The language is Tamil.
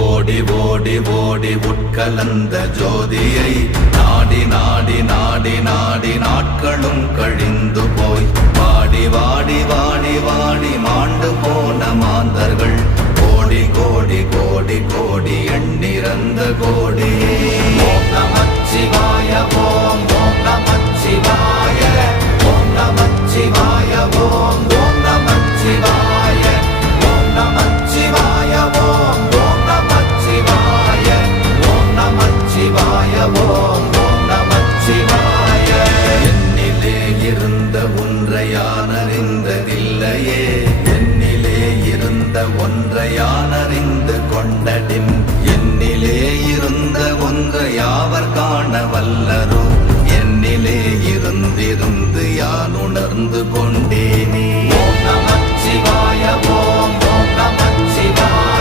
ஓடி ஓடி ஓடி உட்கலந்த ஜோதியை நாடி நாடி நாடி நாடி நாட்களும் கழிந்து போய் வாடி வாடி வாடி வாடி மாண்டு போன மாந்தர்கள் கோடி கோடி கோடி கோடி எண்ணிறந்த கோடியே. ஓம் நமச்சிவாய ஓம் ஓம் நமச்சிவாய ஓம் நமச்சிவாய ஓம் ஓம் நமச்சிவாய ஓம் நமச்சிவாய ஓம் ஓம் நமச்சிவாய ஓம் நமச்சிவாய ஓம் ஓம் நமச்சிவாய. என்னிலே இருந்த ஒன்றை யான் அறிந்ததில்லையே, என்னிலே இருந்த ஒன்றை யான் அறிந்த